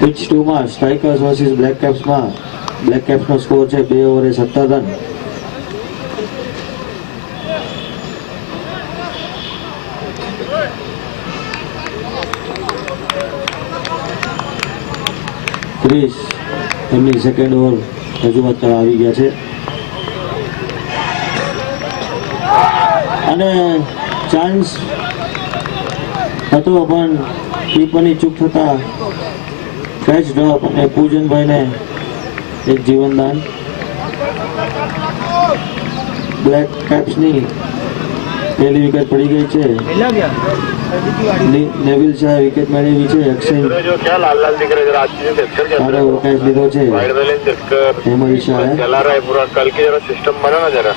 पिच 2 માં strikers versus black caps માં black caps નો સ્કોર છે 2 ઓવરે 17 રન. ક્રિસ એમની સેકન્ડ ઓવર રજૂઆત આવી ગયા છે અને ચાન્સ હતો પણ કીપરની ચૂક થતા કેચ ડ્રોપ અને પૂજનભાઈને એક જીવનદાન. બ્લેક કેપ્સની પહેલી વિકેટ પડી ગઈ છે. नेविल शाह विकेट मेळवी છે. અક્ષય जो क्या लाल लाल दिख रहा है जरा आज से सेट करके सारा विकेट લીધો છે. वाइड बैलेंस देखकर हेमल शाह है चला रहा है पूरा. कल के जरा सिस्टम बना ना जरा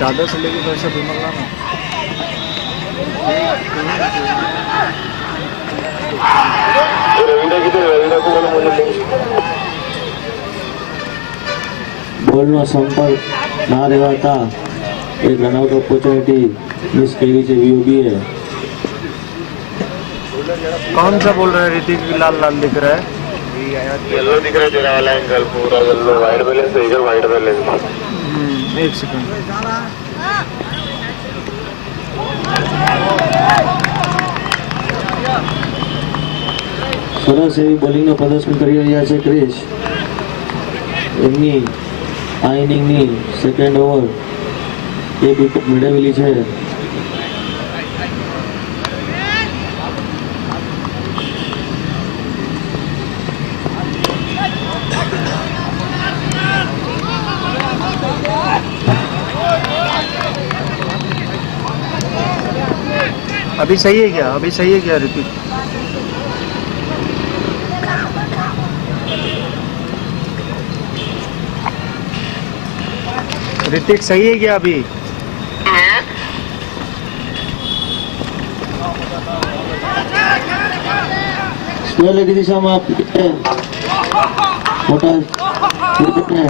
दादा से लेके पैसा विमल लाना. रविंद्र की तो रविंद्र को बोलो मुझे બોલનો સંપર્ક ના રહેવાતા એક રનઆઉટ ઓપોર્ચ્યુનિટી मिस करी છે વીઓબીએ. कौन सा बोल रहा है ऋतिक? लाल लाल दिख रहा है. येलो दिख रहा है तेरा वाला एंगल पूरा येलो. वाइड बैलेंस है इधर वाइड बैलेंस. एक सेकंड. સરસ એવી બોલિંગનું પ્રદર્શન કરી રહ્યા છે ક્રિશ. એમની આ ઇનિંગની સેકન્ડ ઓવર એક વિકેટ મેળવેલી છે. अभी सही है क्या? अभी सही है क्या ऋतिक? ऋतिक सही है क्या अभी? સ્ક્વેરની દિશામાં મોટા વિકેટને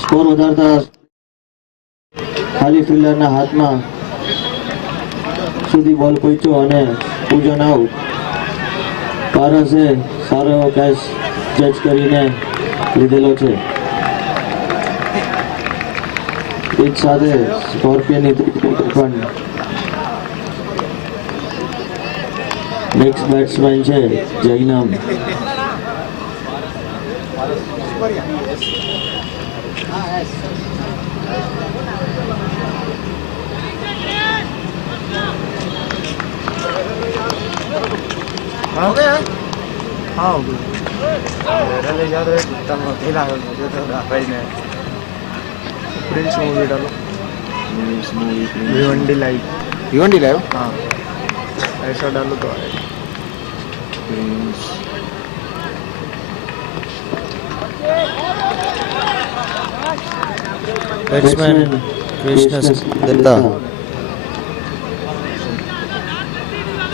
સ્કોર વધારતા ખાલી ફિલ્ડરના હાથમાં સુધી બોલ પહોંચ્યો અને પૂજન આઉટ. પારસે સારો એવો કેચ જજ કરીને લીધેલો છે. એક સાથે સ્કોર્પિયનની પણ નેક્સ્ટ બેટ્સમેન છે જૈનમ. हो गया? हाँ हो गया. मेरा ले जा रहे तब अकेला है मुझे तो भाई ने प्रिंस मूवी डालो. भिवंडी लाइव. भिवंडी लाइव. हाँ ऐसा डालो तो आएगा. બેટ્સમેન કૃષ્ણ દત્તા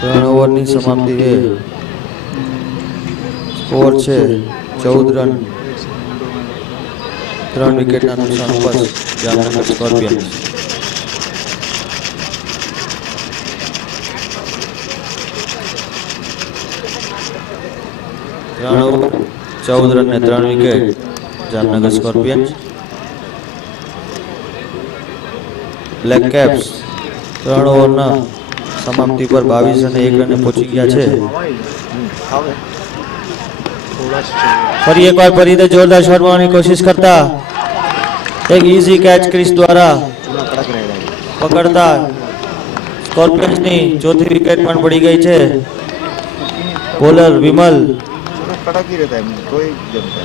3 ઓવરની સમાપ્તિએ સ્કોર છે 14 રન. 3 વિકેટના નુકસાન પર જામનગર સ્કોર્પિયન્સ. ત્રણ ઓવર 14 રન ને 3 વિકેટ જામનગર સ્કોર્પિયન્સ. બ્લેક કેપ્સ 3 ઓવરના સમાપ્તિ પર 22 અને 1 રને પહોંચી ગયા છે. ફરી એકવાર ફરીને જોરદાર શોટ મારવાની કોશિશ કરતા એક ઇઝી કેચ ક્રિસ દ્વારા પકડતા સ્કોર્પિયન્સની ચોથી વિકેટ પણ પડી ગઈ છે. બોલર વિમલ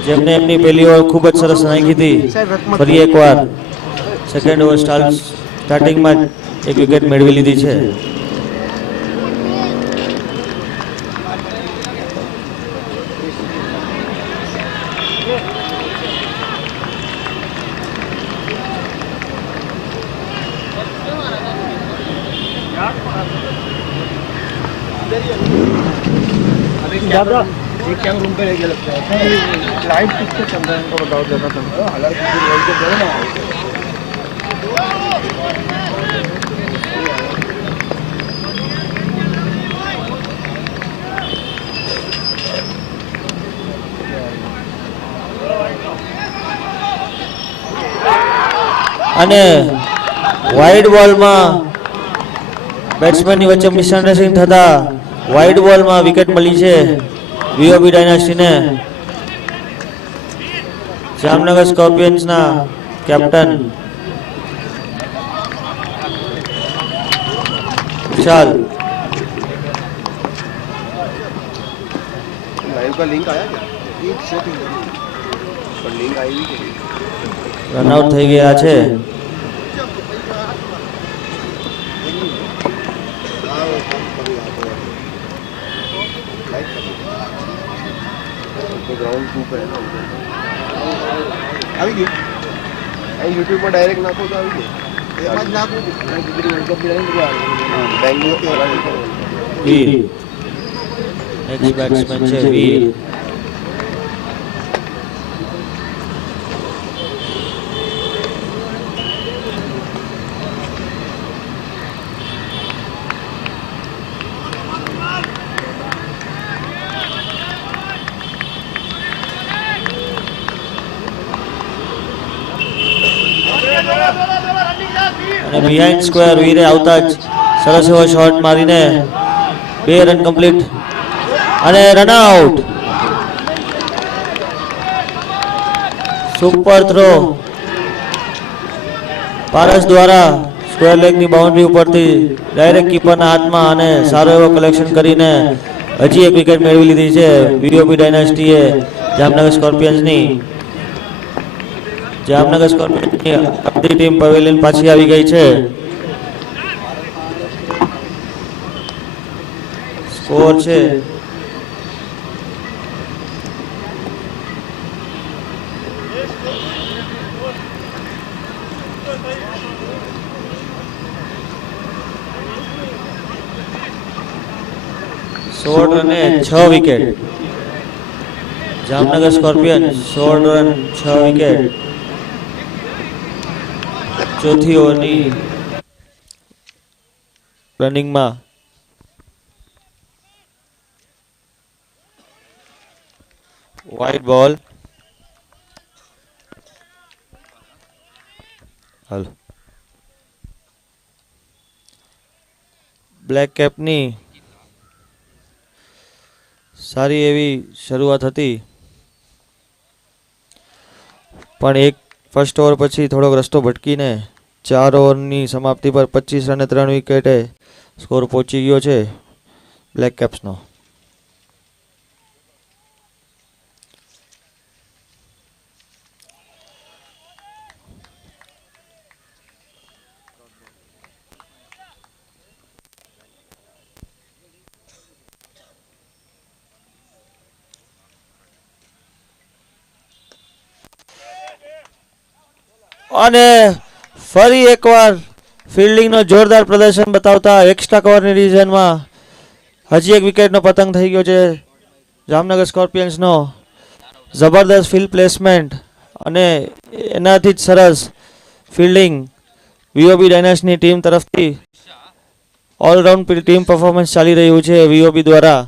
જેમને એમની પહેલી ઓવર ખૂબ જ સરસ નાખી હતી ફરી એકવાર સેકન્ડ ઓવર સ્ટાર્ટિંગમાં એક વિકેટ મેળવી લીધી છે. दादा ये क्या रूम पे लेके लगता है? लाइट किससे चल रहा है इनको बताओ जरा तुम. हालांकि लाइट तो ना અને વાઇડ બોલમાં બેટ્સમેનની વચ્ચે મિસઅન્ડરસ્ટેન્ડિંગ થતા વાઇડ બોલમાં વિકેટ મળી છે વીઓબી ડાયનાસ્ટીને. જામનગર સ્કોર્પિયન્સના કેપ્ટન विशाल लाइव का लिंक आया क्या? एक सेकंड पर लिंक आई भी क्या? રનઆઉટ થઈ ગયા છે. ग्राउंड टू पे આવી ગયું અહીં યુટ્યુબ માં ડાયરેક્ટ નાખો તો આવી ગયું. એમાં જ નાખો દીકરી વર્લ્ડ કપ બી રહીને બેંગ્લોર કે વીર નેક્સ્ટ બેટ્સમેન છે વીર. અને બિહાઇન્ડ સ્ક્વેર વીરે આવતા જ સરસ એવો શોટ મારીને 2 રન કમ્પ્લીટ અને રનઆઉટ. સુપર થ્રો પારસ દ્વારા સ્ક્વેર લેગની બાઉન્ડ્રી ઉપરથી ડાયરેક્ટ કીપરના હાથમાં અને સારો એવો કલેક્શન કરીને હજી એક વિકેટ મેળવી લીધી છે વીઓબી ડાયનાસ્ટીએ જામનગર સ્કોર્પિયન્સની. જામનગર સ્કોર્પિયન્સની અડધી ટીમ પવેલિયન પાછી આવી ગઈ છે. સ્કોર છે 16 રને 6 વિકેટ. જામનગર સ્કોર્પિયન 16 રન 6 વિકેટ. ચોથી ઓવરની રનિંગમાં વાઇડ બોલ. હાલ બ્લેક કેપની સારી એવી શરૂઆત હતી પણ એક ફર્સ્ટ ઓવર પછી થોડોક રસ્તો ભટકીને 4 ઓવરની સમાપ્તિ પર 25 રને 3 વિકેટે સ્કોર પહોંચી ગયો છે બ્લેક કેપ્સનો. અને ફરી એકવાર ફિલ્ડિંગનો જોરદાર પ્રદર્શન બતાવતા એક્સ્ટ્રા કવરની ડિવિઝનમાં હજી એક વિકેટનો પતંગ થઈ ગયો છે જામનગર સ્કોર્પિયન્સનો. જબરદસ્ત ફિલ્ડ પ્લેસમેન્ટ અને એનાથી જ સરસ ફિલ્ડિંગ વીઓબી ડાયનાસ્ટની ટીમ તરફથી ઓલરાઉન્ડ ટીમ પરફોર્મન્સ ચાલી રહ્યું છે વીઓબી દ્વારા.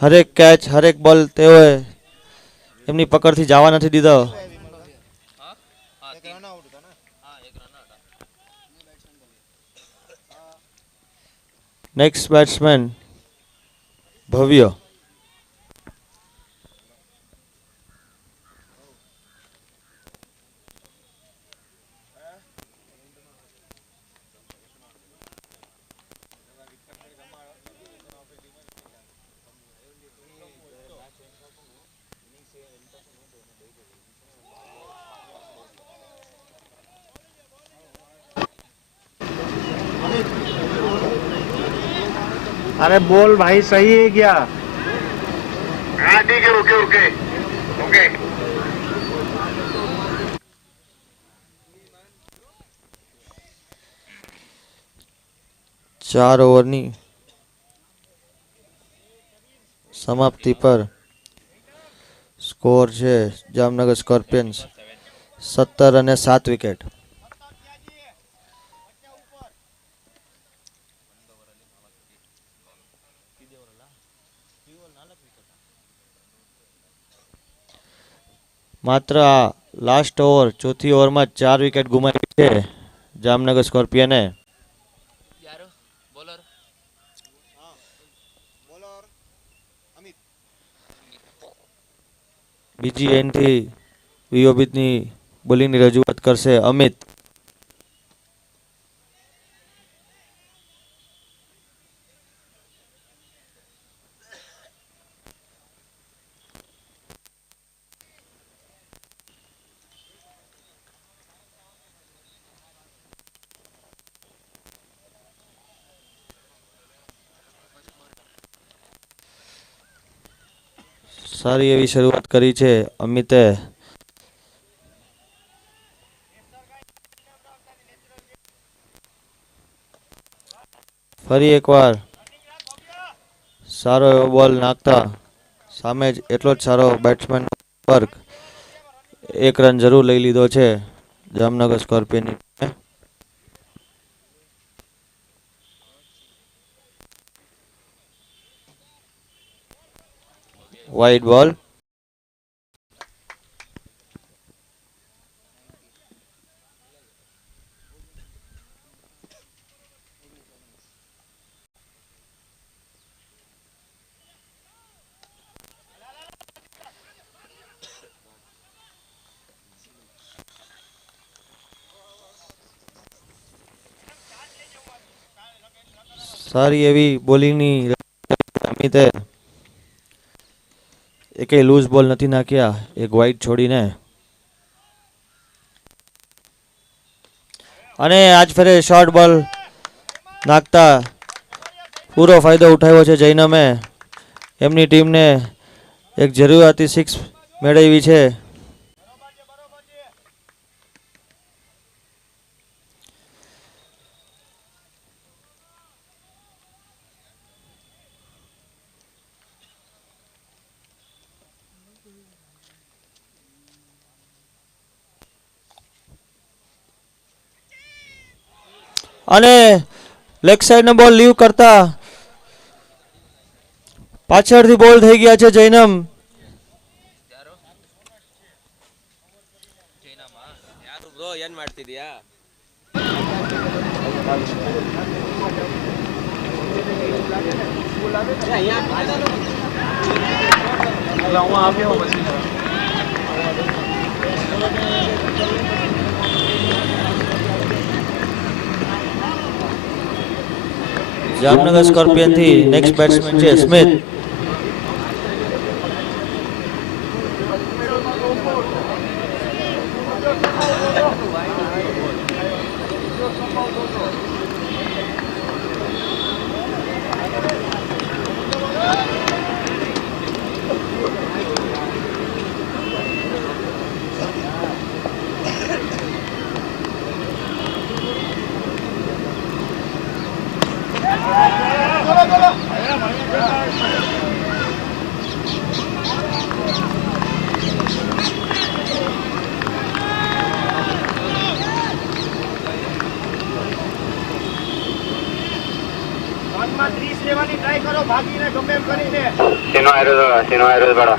હરેક કેચ હરેક બોલ તેઓએ એમની પકડથી જવા નથી દીધો. નેક્સ્ટ બેટ્સમેન ભવ્ય. अरे बोल भाई सही है क्या? हाँ ठीक है ओके ओके ओके. ચાર ઓવરની સમાપ્તિ પર સ્કોર છે જામનગર સ્કોર્પિયન્સ 17 અને 7 વિકેટ. માત્ર આ લાસ્ટ ઓવર ચોથી ઓવરમાં 4 વિકેટ ગુમાવી છે જામનગર સ્કોર્પિયને. બીજી એન્ડથી વિયોબિતની બોલિંગની રજૂઆત કરશે અમિત. સારી એવી શરૂઆત કરી છે અમિતે. ફરી એકવાર સારો એવો બોલ નાખતા સામે જ એટલો જ સારો બેટ્સમેન વર્ક 1 રન જરૂર લઈ લીધો છે જામનગર સ્કોર્પિયનની ટીમે. વાઇડ બોલ. સારી એવી બોલિંગની અમિતે એકેય લૂઝ બોલ નથી નાખ્યા એક વાઇડ છોડીને. અને આજ ફેરે શોર્ટ બોલ નાખતા પૂરો ફાયદો ઉઠાવ્યો છે જૈનમે. એમની ટીમને એક જરૂરિયાતી 6 મેળવી છે. અને લેગ સાઈડનો બોલ લીવ કરતા પાછળથી બોલ થઈ ગયા છે જૈનમ. હું આવ્યો પછી જામનગર સ્કોર્પિયન થી નેક્સ્ટ બેટ્સમેન છે સ્મિથ. સીનો આયરો બડા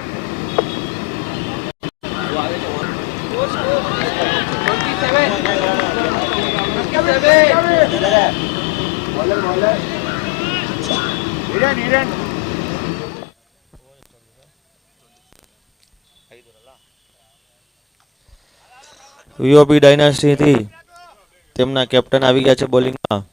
વીઓબી ડાયનાસ્ટી થી તેમના કેપ્ટન આવી ગયા છે બોલિંગમાં.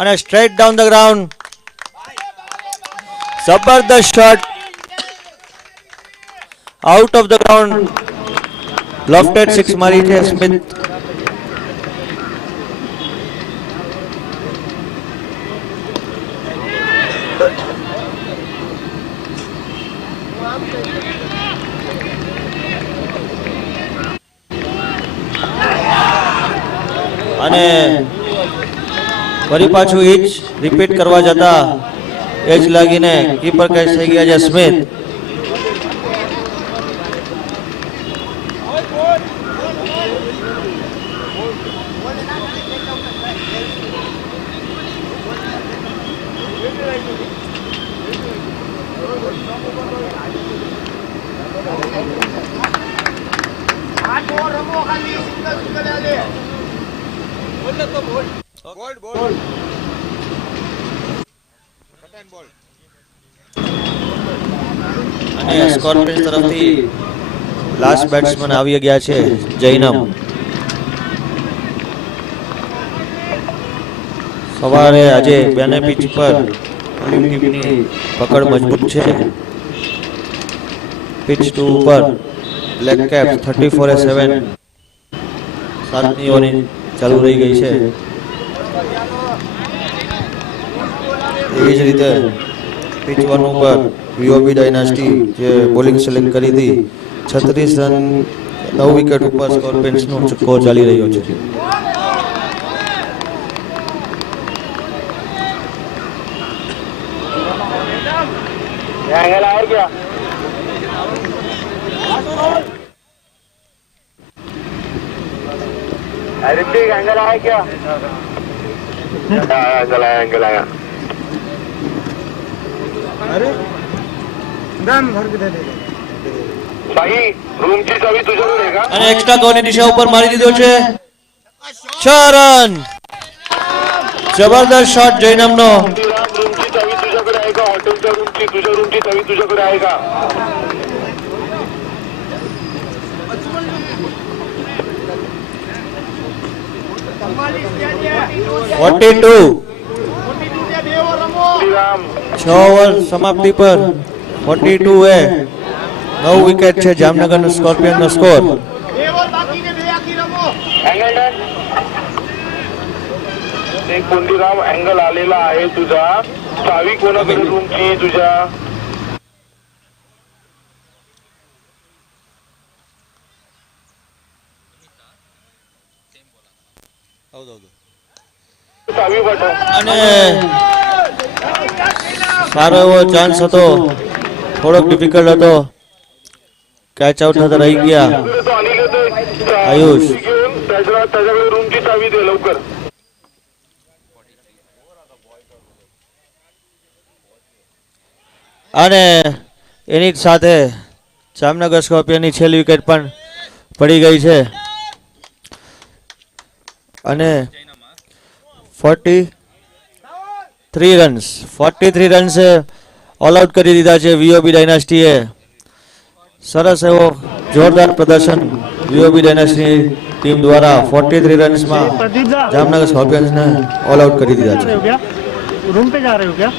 અને સ્ટ્રેટ ડાઉન ધ ગ્રાઉન્ડ જબરદસ્ત shot out of the ground lofted 6 મારી છે સ્મિથ. અને ફરી પાછું એ જ રિપીટ કરવા જતા એ જ લાગીને કીપર કેચ થઈ ગયા છે સ્મિથ. અને સ્કોર્પિયન્સ તરફથી લાસ્ટ બેટ્સમેન આવી ગયા છે જૈનમ. સવારે આજે બેને પિચ પર ટીમની પકડ મજબૂત છે. પિચ 2 ઉપર બ્લેક કેપ્સ 34-7 સાતમી ઓવર ચાલુ રહી ગઈ છે. એવી જ રીતે પિચ 1 ઉપર વીઓબી ડાયનાસ્ટી જે બોલિંગ સિલેક્ટ કરી હતી 36 રન 9 વિકેટ ઉપર સ્કોર્પિયન્સનો સ્કોર ચાલી રહ્યો છે. एंगल आया क्या ऋतिक एंगल आया क्या एंगल आया अरे दान भर के दे दे भाई रूम की चाबी तुझे देगा અને એક્સ્ટ્રા ગોની દિશા ઉપર મારી દીધો છે 6 રન. જબરદસ્ત શોટ જૈનમનો. रूम की चाबी तुझ्याकडे आहे का हॉटेलच्या तुझ्या रूमची चाबी तुझ्याकडे आहे का 42 श्रीराम 6 ઓવર સમાપ્તિ પર 42 એ 9 વિકેટ છે જામનગર સ્કોર્પિયનનો સ્કોર. अँगल डन एक पुंडीराम अँगल आलेला आहे तुझा चावी कोणाकडे रूमची तुझ्या चावी पाठव અને સારો એવો ચાન્સ હતો, થોડોક ડિફિકલ્ટ હતો, કેચ આઉટ થતા રહી ગયા. तो अनिल येतोय आयुष. घेऊन त्याच्याकडे रूमची चावी दे लवकर અને એની જ સાથે જામનગર સ્કોર્પિયનની છેલ્લી વિકેટ પણ પડી ગઈ છે અને 43 રન્સે ઓલ આઉટ કરી દીધા છે વીઓબી ડાયનાસ્ટીએ. સરસ એવો જોરદાર પ્રદર્શન વીઓબી ડાયનાસ્ટીની ટીમ દ્વારા 43 રન્સમાં જામનગર સ્કોર્પિયન્સને ઓલ આઉટ કરી દીધા છે. रूम पे जा रहे हो क्या?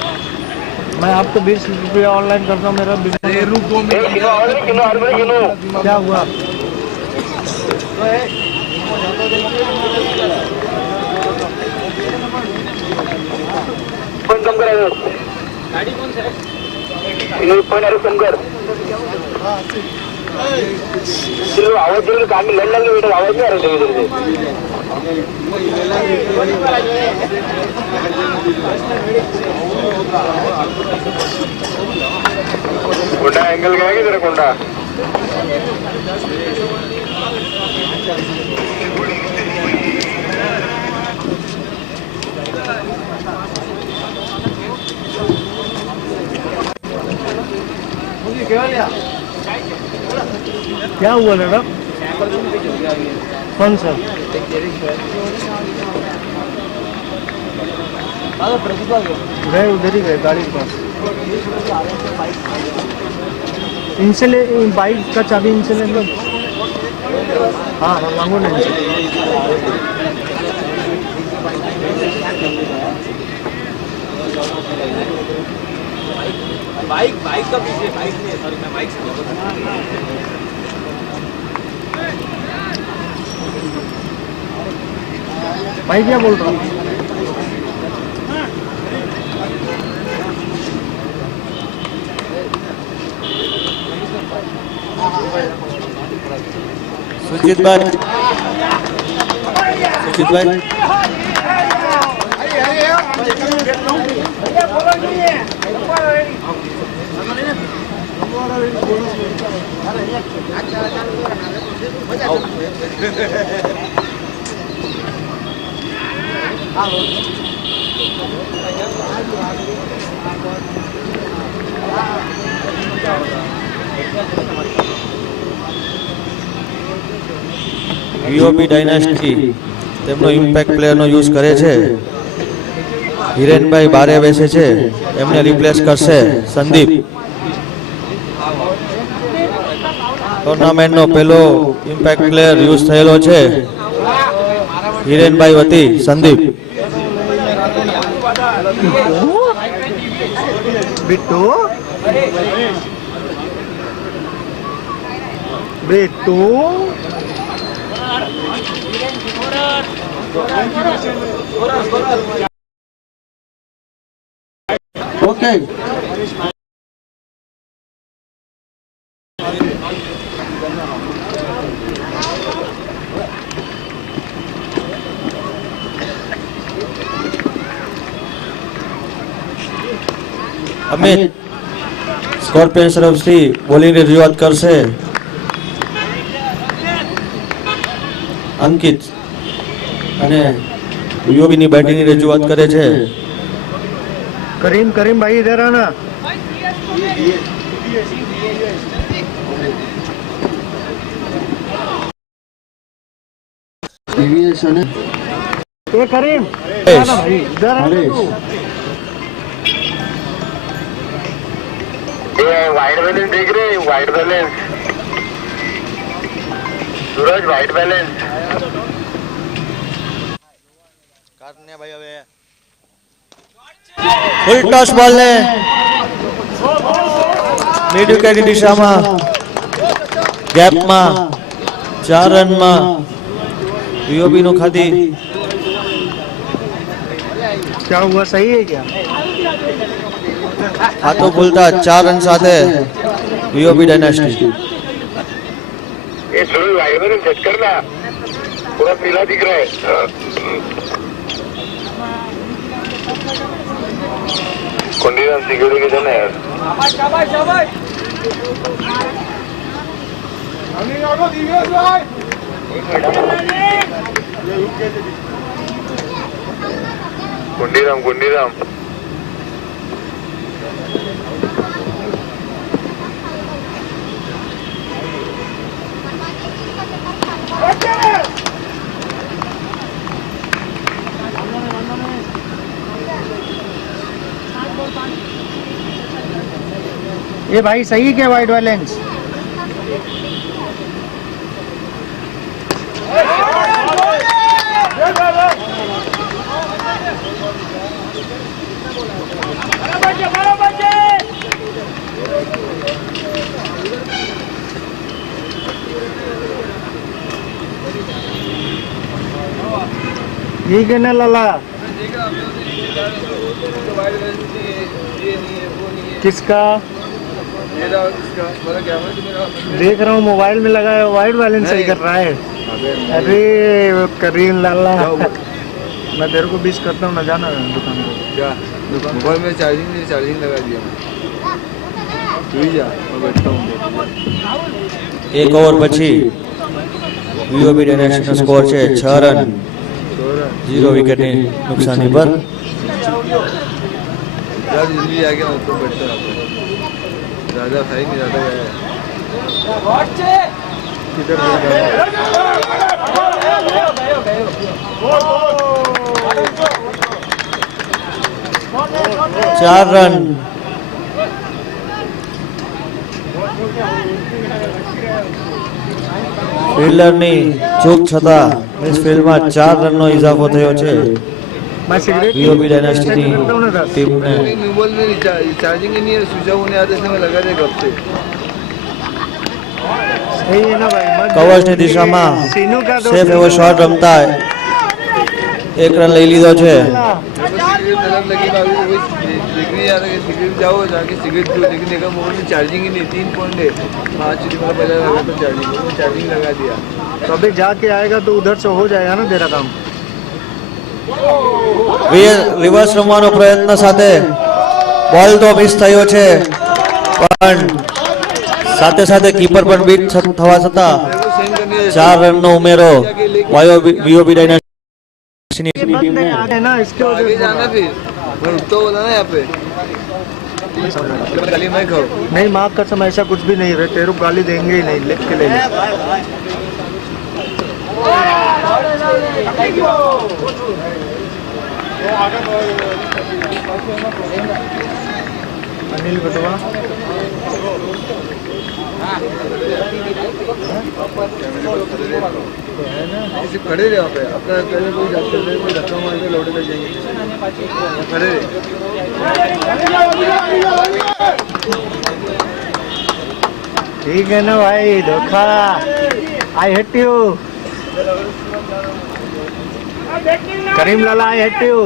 मैं आपको 20 रुपया ऑनलाइन करता हूँ मेरा क्या हुआ? पण कम करायचं पण अरे कम कर आवाज दिला तर आम्ही लढला नाही बेटा आवाज नाही आला कोंडा एंगल गया की जरा कोंडा क्या हुआ लड़ा? कौन सा? गए उधर ही गए गाड़ी के पास. इनसे ले बाइक का चाबी इनसे ले लो. हाँ हाँ मांगो ना इनसे. बाइक का पीछे बाइक नहीं है सॉरी मैं बाइक से भाई क्या बोल रहा हूँ? સુજીતભાઈ સુજીતભાઈ વીઓપી ડાયનાસ્ટી તેમનો ઇમ્પેક્ટ પ્લેયરનો યુઝ કરે છે. હિરેનભાઈ બારે બેસે છે, એમને રિપ્લેસ કરશે સંદીપ. ટુર્નામેન્ટનો પહેલો ઇમ્પેક્ટ પ્લેયર યુઝ થયેલો છે હિરેનભાઈ વતી સંદીપ. बिट्टू बिट्टू ओके અમિત સ્કોર્પિયન્સ તરફથી બોલિંગની રજૂઆત કરશે અંકિત અને વીઓબીની બેટિંગની રજૂઆત કરે છે करीम करीम भाई इधर आना ये करीम आना भाई इधर आना तू व्हाइट बैलेंस देख रहे व्हाइट बैलेंस सूरज व्हाइट बैलेंस ફૂલ ટોસ બોલ ને મિડ વિકેટની દિશામાં ગેપમાં 4 રનમાં વીઓબી નું ખાતી. क्या हुआ सही है क्या ખાતું ખુલતા 4 રન સાથે વીઓબી ડાયનાસ્ટી. ये सूरज व्हाइट बैलेंस सेट करना पूरा पीला दिख रहा है कुंडीराम सिक्योरिटी के जन है यार कुंडीराम कुंडीराम ये भाई सही है क्या वाइट बैलेंस ठीक है ना लाला किसका देख रहा हूँ मोबाइल में लगा है वाइट बैलेंस सही कर रहा है अरे करीम लाला मैं तेरे को बीस करता हूँ ना जाना दुकान पे क्या मोबाइल में चार्जिंग लगा दिया तू ही जा मैं बैठता हूँ 1 ઓવર પછી વીઓબી ડાયનાસ્ટીનો સ્કોર છે 6 રન 0 વિકેટની નુકસાની પર. यार जल्दी आ गया तो बैठता है ज़्यादा खाई नहीं ज़्यादा किधर ચાર રન ફિલ્ડરની ચૂક છતાં મિસફિલ્ડમાં 4 રનનો ઇજાફો થયો છે मैं सिगरेट વીઓબી ડાયનાસ્ટીની ટીમને. मोबाइल में चार्जिंग ही नहीं है स्विच ऑफ होने आते समय लगा दे कब से सही है ना भाई मत કવચની દિશામાં सीनू का दो સેફ એવો શોટ રમતા 1 રન લઈ લીધો છે. सिगरेट तलब लगी अभी तो वही देख नहीं आ रहा कि सिगरेट जाओ जाके सिगरेट पीओ लेकिन देखा मोबाइल में चार्जिंग ही नहीं 3 पॉइंट है 5 मिनट पहले लगा तो चार्जिंग लगा दिया तो अभी जाके आएगा तो उधर से हो जाएगा ना तेरा काम। રિવર્સ રમવાનો પ્રયત્ન સાથે બોલ તો મિસ થયો છે, પણ સાથે સાથે કીપર પણ બીટ થવા છતાં मेरे को सेंड करने दे। 4 રનનો ઉમેરો વીઓબી ડાયનાસ્ટીની ટીમને आगे ना इसके आगे वजह जाना फिर मैं रुकता बोला ना यहाँ पे गली में खाओ। नहीं, माँ कसम ऐसा कुछ भी नहीं है, तेरे को गाली देंगे ही नहीं, लिख के ले ले। अनिल बटवा ऐसे खड़े रहे वहाँ पे, अपना पहले कोई जाते थे, कोई धक्का मार के लौटे लग जाएंगे, खड़े रहे। ठीक है ना भाई, धोखा। I hate you Karim Lala, I hate you.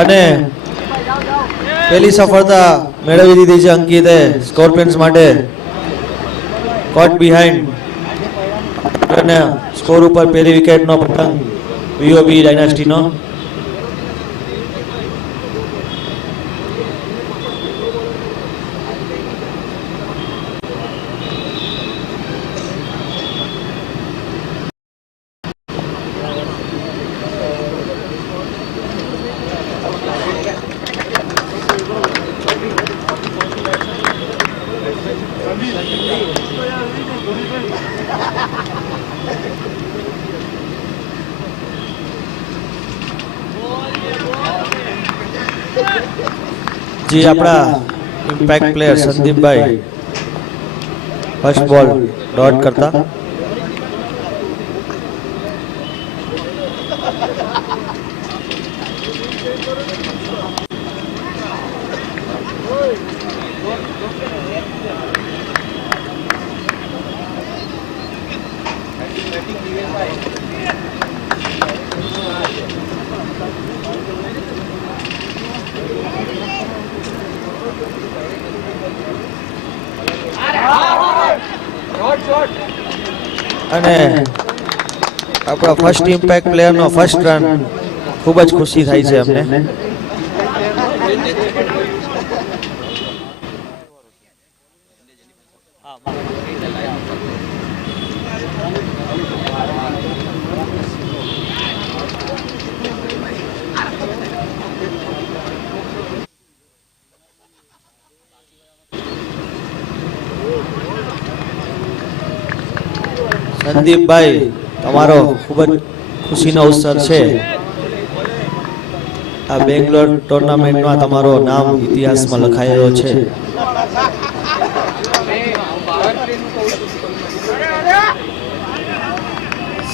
અને પહેલી સફળતા મેળવી દીધી છે અંકિતે સ્કોર્પિયન્સ માટે. કોટ બિહાઇન્ડ અને સ્કોર ઉપર પહેલી વિકેટનો પતંગ વીઓબી ડાયનાસ્ટીનો. જે આપણા ઇમ્પેક્ટ પ્લેયર સંદીપભાઈ ફર્સ્ટ બોલ ડોટ કરતા. અને આપણા ફર્સ્ટ ઇમ્પેક્ટ પ્લેયરનો ફર્સ્ટ રન ખૂબ જ ખુશી થાય છે અમને. સંદીપભાઈ, તમારો ખૂબ જ ખુશીનો અવસર છે. આ બેંગ્લોર ટુર્નામેન્ટમાં તમારો નામ ઇતિહાસમાં લખાયેલો છે.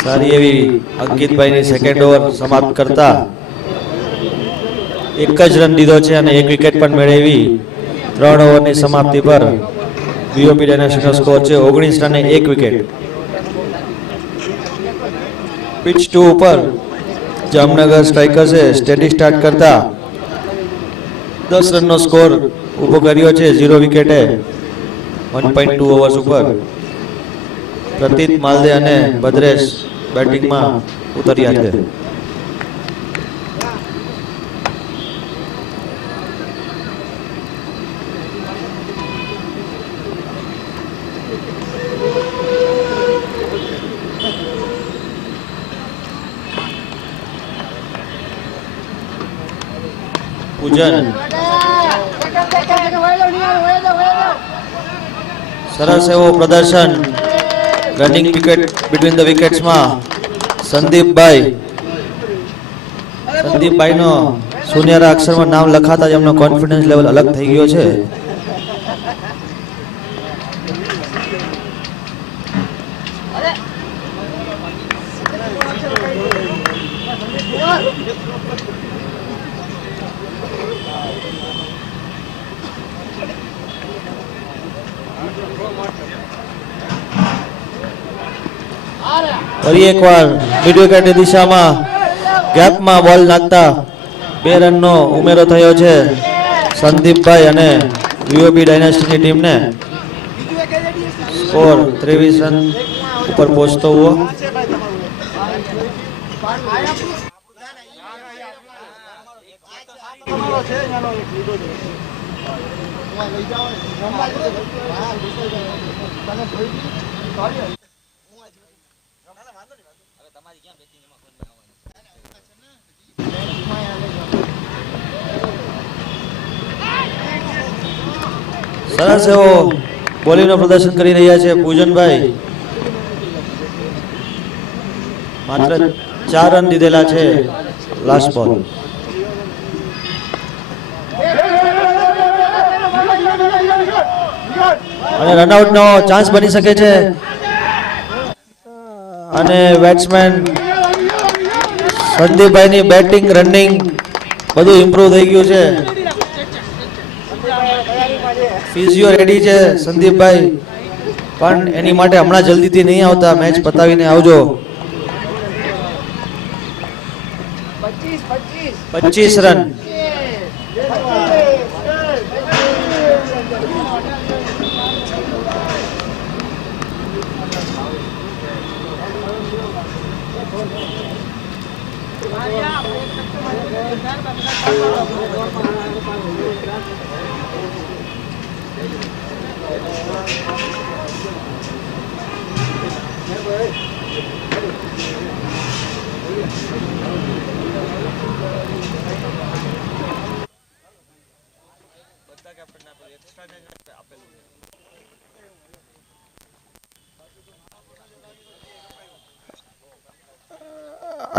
સારી એવી અંકિતભાઈની સેકન્ડ ઓવર સમાપ્ત કરતા એક જ રન દીધો છે અને એક વિકેટ પણ મેળવી. 3 ઓવરની સમાપ્તિ પર વીઓબી ડાયનાસ્ટીનો સ્કોર છે 19 રને 1 વિકેટ. पिच 2 ઉપર જામનગર સ્ટ્રાઇકર્સે સ્ટેડી સ્ટાર્ટ કરતા 10 રનનો સ્કોર ઊભો કર્યો છે 0 વિકેટે 1.2 ઓવર્સ ઉપર. પ્રતીત માલદે અને ભદ્રેશ બેટિંગમાં ઉતર્યા છે. પૂજન સરસ એવું પ્રદર્શન રનિંગ વિકેટ બિટવીન ધ વિકેટ્સમાં સંદીપભાઈનો શૂન્યરા અક્ષરમાં નામ લખાતા જ એમનો કોન્ફિડન્સ લેવલ અલગ થઈ ગયો છે. ફરી એકવાર મિડ વિકેટની દિશામાં ગેપમાં બોલ નાખતા 2 રનનો ઉમેરો થયો છે સંદીપભાઈ અને વીઓબી ડાયનેસ્ટીની ટીમને. સ્કોર 23 રન ઉપર પહોંચતો હુઓ. સરસ એવો બોલિંગનું પ્રદર્શન કરી રહ્યા છે પૂજનભાઈ. માત્ર 4 રન દીધેલા છે લાસ્ટ બોલ. અને રનઆઉટનો ચાન્સ બની શકે છે અને બેટ્સમેન સંદીપભાઈની બેટિંગ રનિંગ બધું ઇમ્પ્રુવ થઈ ગયું છે. ફિઝિયો રેડી છે સંદીપભાઈ, પણ એની માટે હમણાં જલ્દીથી નહીં આવતા, મેચ પતાવીને આવજો. 25 રન.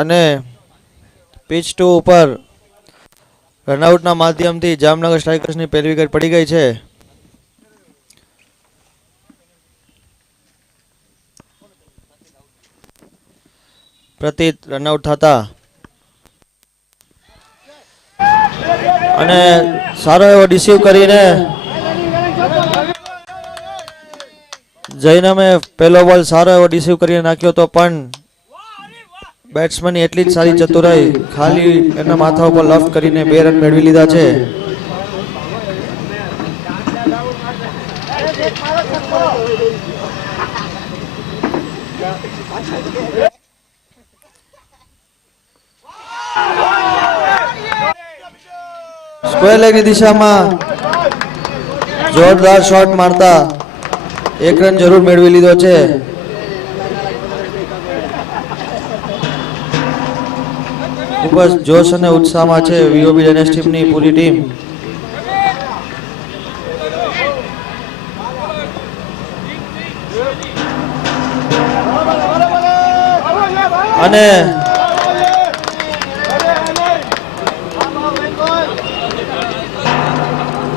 અને પિચ 2 ઉપર રનઆઉટના માધ્યમથી જામનગર સ્ટ્રાઇકર્સની પહેલી વિકેટ પડી ગઈ છે. પ્રતીત રનઆઉટ થતા અને સારો એવો રિસીવ કરીને જૈનમે પહેલો બોલ સારો એવો રિસીવ કરીને નાખ્યો તો પણ બેટ્સમેનની એટલી જ સારી ચતુરાઈ, ખાલી એના માથા ઉપર લફ કરીને 2 રન મેળવી લીધા છે. સ્ક્વેર લેગની દિશામાં જોરદાર શોટ મારતા 1 રન જરૂર મેળવી લીધો છે. ખૂબ જ જોશ અને ઉત્સાહમાં છે વીઓબી ડાયનેસ્ટીની પૂરી ટીમ. અને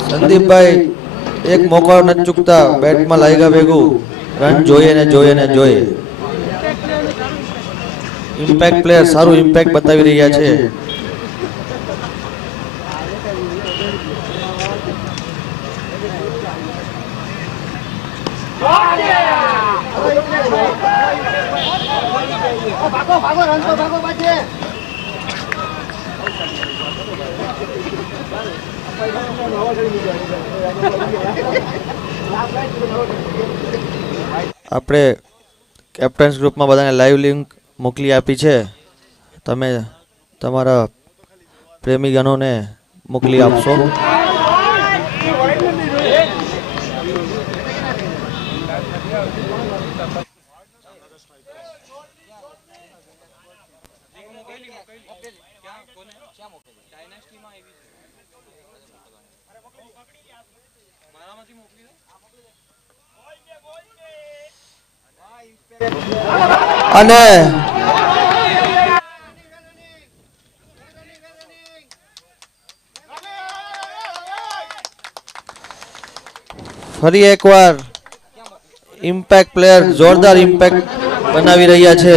સંદીપભાઈ એક મોકો નથી ચૂકતા, બેટમાં લાગ્યા ભેગું રન જોઈએ ને જોઈએ ને જોઈએ. ઇમ્પેક્ટ પ્લેયર સારું ઇમ્પેક્ટ બતાવી રહ્યા છે. આપણે કેપ્ટન્સ ગ્રુપમાં બધાને લાઈવ લિંક મોકલી આપી છે, તમે તમારા પ્રેમીગણોને મોકલી આપશો. અને ફરી એકવાર ઇમ્પેક્ટ પ્લેયર જોરદાર ઇમ્પેક્ટ બનાવી રહ્યા છે.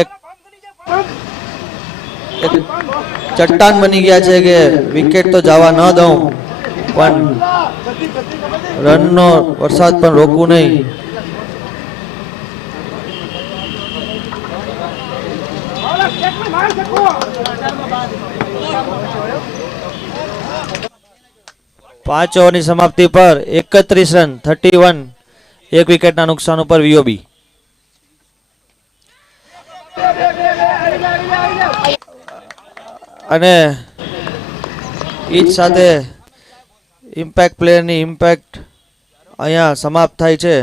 એક ચટ્ટાન બની ગયા છે કે વિકેટ તો જવા ન દઉં પણ રનનો વરસાદ પણ રોકવું નહીં. પાંચ ઓવરની સમાપ્તિ પર 31 રન 31 એક વિકેટના નુકસાન ઉપર વીઓબી. અને ઈજ સાથે ઇમ્પેક્ટ પ્લેયરની ઇમ્પેક્ટ અહીંયા સમાપ્ત થાય છે.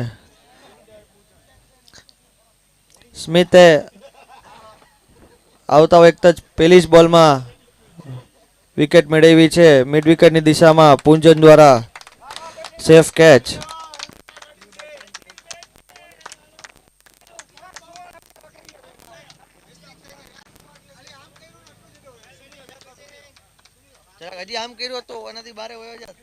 સ્મિથે આવતા વખતે જ પહેલી જ બોલમાં વિકેટ મેળવી છે. મિડ વિકેટની દિશામાં પુંજન દ્વારા સેફ કેચ. હજી આમ કર્યું તો એનાથી બારે વયો જાત.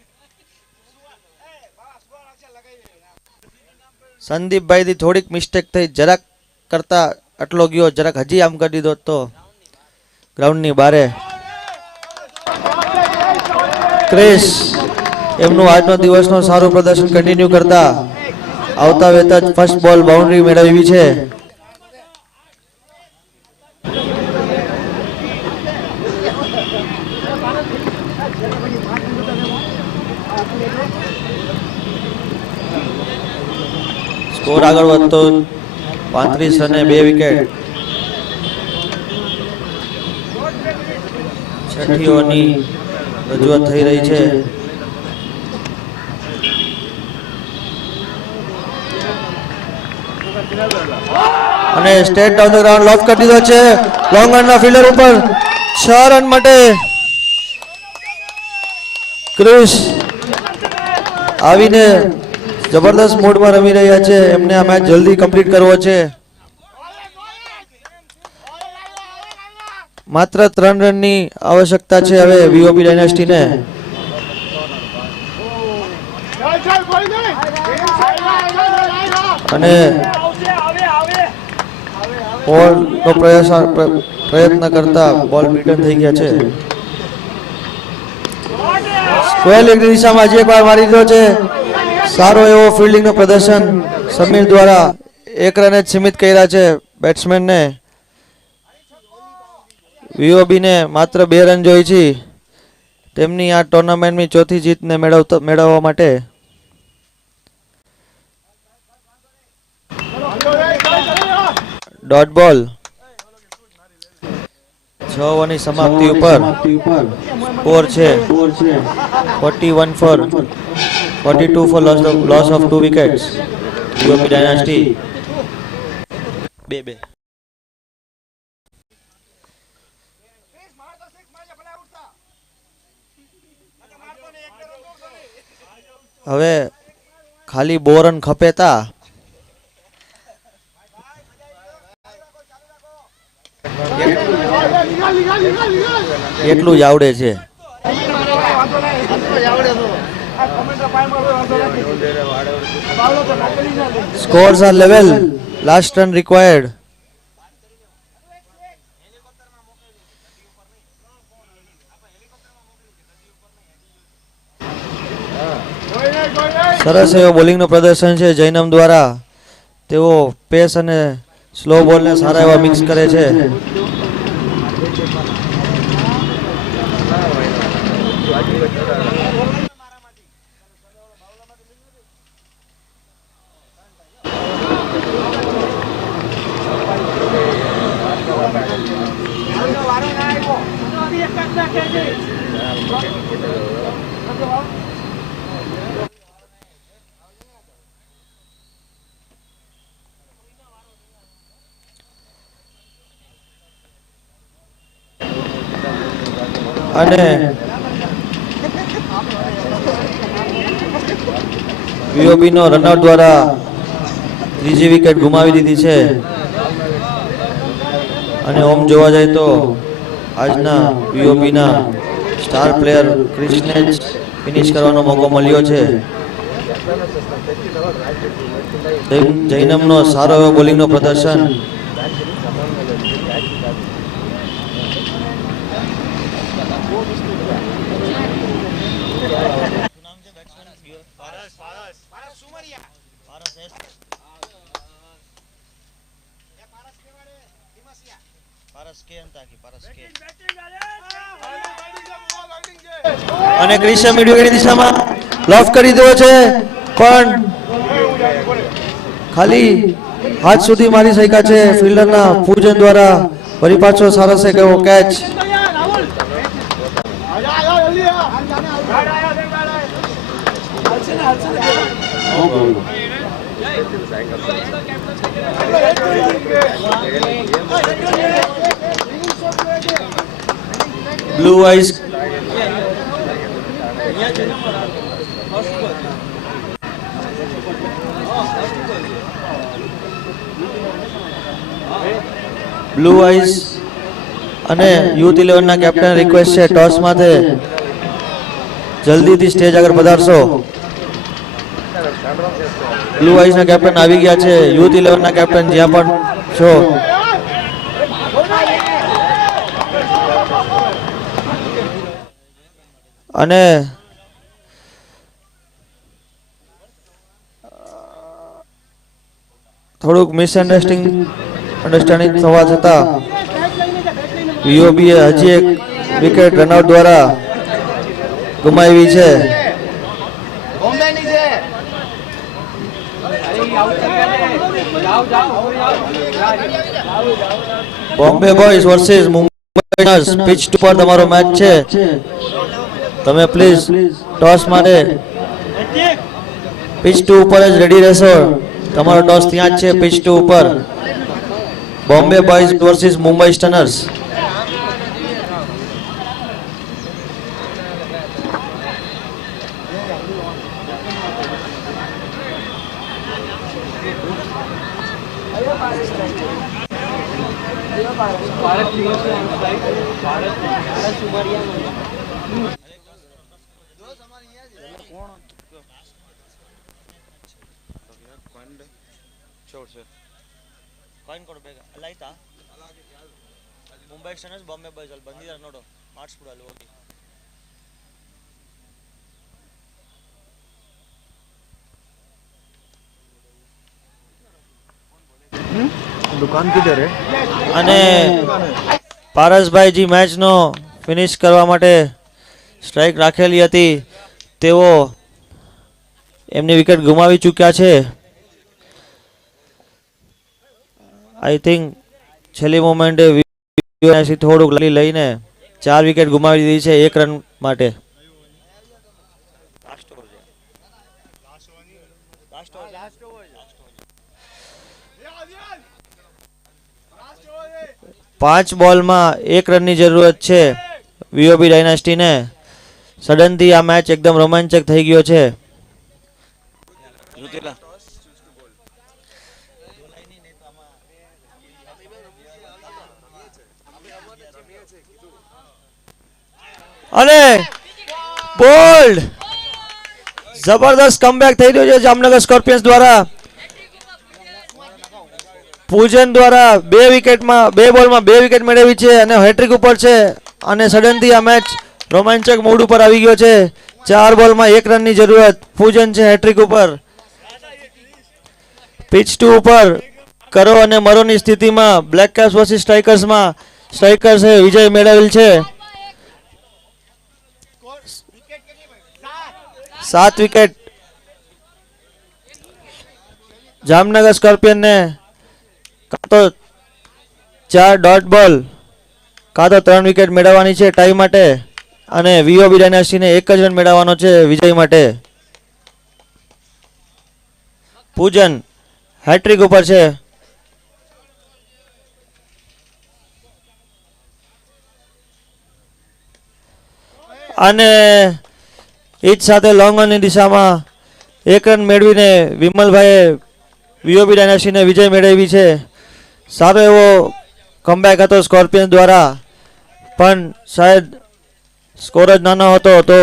સંદીપભાઈ થી થોડીક મિસ્ટેક થઈ, જરાક કરતા આટલો ગયો, જરાક હજી આમ કરી દીધો તો ગ્રાઉન્ડની બારે. ક્રિસ એમનું આજનો દિવસનો સારું પ્રદર્શન કન્ટિન્યુ કરતા આવતા વેત જ ફર્સ્ટ બોલ બાઉન્ડ્રી મેળવી છે. સ્કોર આગળ વધતો 35 રને 2 વિકેટ. છઠ્ઠી ઓવરની રજૂઆત થઈ રહી છે. અને સ્ટેટ ડાઉન ધ ગ્રાઉન્ડ લોફ કરી દીધો છે. લોંગ ઓનના ફિલ્ડર ઉપર 6 રન માટે ક્રિસ આવીને જબરદસ્ત મૂડમાં રમી રહ્યા છે. એમને આ મેચ જલ્દી કમ્પ્લીટ કરવો છે. માત્ર 3 રનની આવશ્યકતા છે હવે વીઓબી ડાયનેસ્ટીને. અને બોલનો પ્રયત્ન કરતા બોલ બીટન થઈ ગયા છે. સ્ક્વેર લેગની દિશામાં હજી એકવાર મારી દીધો છે. સારો એવો ફિલ્ડિંગનું પ્રદર્શન સમીર દ્વારા 1 રને જ સીમિત કર્યા છે બેટ્સમેનને. વીઓબીને માત્ર 2 રન જોઈ છે તેમની આ ટુર્નામેન્ટની ચોથી જીતને મેળવવા માટે. ડોટ બોલ 6 ઓવરની સમાપ્તિ ઉપર સ્કોર છે 41 for 42 for loss of 2 wickets. વીઓબી ડાયનેસ્ટી 2-2. હવે ખાલી 2 રન ખપેતા એટલું જ આવડે છે. Scores are level. Last run required. સરસ એવો બોલિંગનું પ્રદર્શન છે જૈનમ દ્વારા. તેઓ પેસ અને સ્લો બોલને સારા એવા મિક્સ કરે છે. અને વીઓબી નો રનઆઉટ દ્વારા ત્રીજી વિકેટ ગુમાવી દીધી છે અને ઓમ જોવા જાય તો આજના વીઓબી ના સ્ટાર પ્લેયર ક્રિશને જ ફિનિશ કરવાનો મોકો મળ્યો છે. જૈનમનો સારો એવો બોલિંગનો પ્રદર્શન. અને ક્રિશે મીડિયાની દિશામાં લોફ કરી દીધો છે પણ ખાલી હાથ સુધી મારી શક્યા છે ફિલ્ડરના પૂજન દ્વારા. ફરી પાછો સારો છે કેવો catch. Blue ice blue ice અને યુથ 11 ના કેપ્ટન રિક્વેસ્ટ છે ટોસ માટે જલ્દીથી સ્ટેજ આગળ પધારશો. બ્લુ આઈસ ના કેપ્ટન આવી ગયા છે. યુથ 11 ના કેપ્ટન જ્યાં પણ છો અને થોડુંક મિસઅન્ડરસ્ટેન્ડિંગ થવા છતાં વીઓબીએ હજી એક વિકેટ રનઆઉટ દ્વારા ગુમાવી છે. Bombay Boys versus Mumbai Indians pitch પર તમારો મેચ છે. તમે પ્લીઝ ટોસ માટે પિચ 2 ઉપર જ રેડી રહેશો. તમારો ટોસ ત્યાં જ છે પિચ 2 ઉપર. Bombay Boys versus Mumbai Stunners. Mumbai Stunners Bombay Boys ಅಲ್ಲಿ ಬಂದಿದ್ದಾರೆ ನೋಡು ಮಾಡಿಸ್ಬಿಡು ಅಲ್ಲಿ ಹೋಗಿ. दुकान किधर है? અને પારસભાઈજી મેચનો ફિનિશ કરવા માટે સ્ટ્રાઇક રાખેલી હતી તેઓ એમની વિકેટ ગુમાવી ચૂક્યા છે. આઈ થિંક છેલ્લી મોમેન્ટે થોડુંક લઈને 4 વિકેટ ગુમાવી દીધી છે 1 રન માટે. પાંચ બોલમાં 1 રનની જરૂરત છે વીઓબી ડાયનાસ્ટીને. સડનથી આ મેચ એકદમ રોમાંચક થઈ ગયો છે. અને બોલ્ડ જબરદસ્ત કમબેક થઈ રહ્યો છે જામનગર સ્કોર્પિયન્સ દ્વારા. પૂજન દ્વારા 2 વિકેટમાં 2 બોલમાં 2 વિકેટ મેળવી છે અને હેટ્રિક ઉપર છે. અને સડનથી આ મેચ રોમાંચક મોડ ઉપર આવી ગયો છે. 4 બોલમાં 1 રનની જરૂરત. પૂજન છે હેટ્રિક ઉપર. પિચ 2 ઉપર કરો અને મરોની સ્થિતિમાં બ્લેક કેપ્સ વર્સિસ સ્ટ્રાઇકર્સમાં સ્ટ્રાઇકર્સે વિજય મેળવેલ છે. 7 વિકેટ જામનગર સ્કોર્પિયન ને કાં તો 4 ડોટ બોલ કાં તો 3 વિકેટ મેળવવાની છે ટાઈ માટે. અને વીઓબી ડાયનાસ્ટીને 1 જ રન મેળવવાનો છે વિજય માટે. પૂજન હેટ્રિક ઉપર છે. અને એ જ સાથે લોંગ ઓનની દિશામાં એક રન મેળવીને વિમલભાઈએ વીઓબી ડાયનાસ્ટીને વિજય મેળવી છે. સારો એવો કમબેક હતો સ્કોર્પિયન દ્વારા, પણ શાયદ સ્કોર જ નાનો હતો તો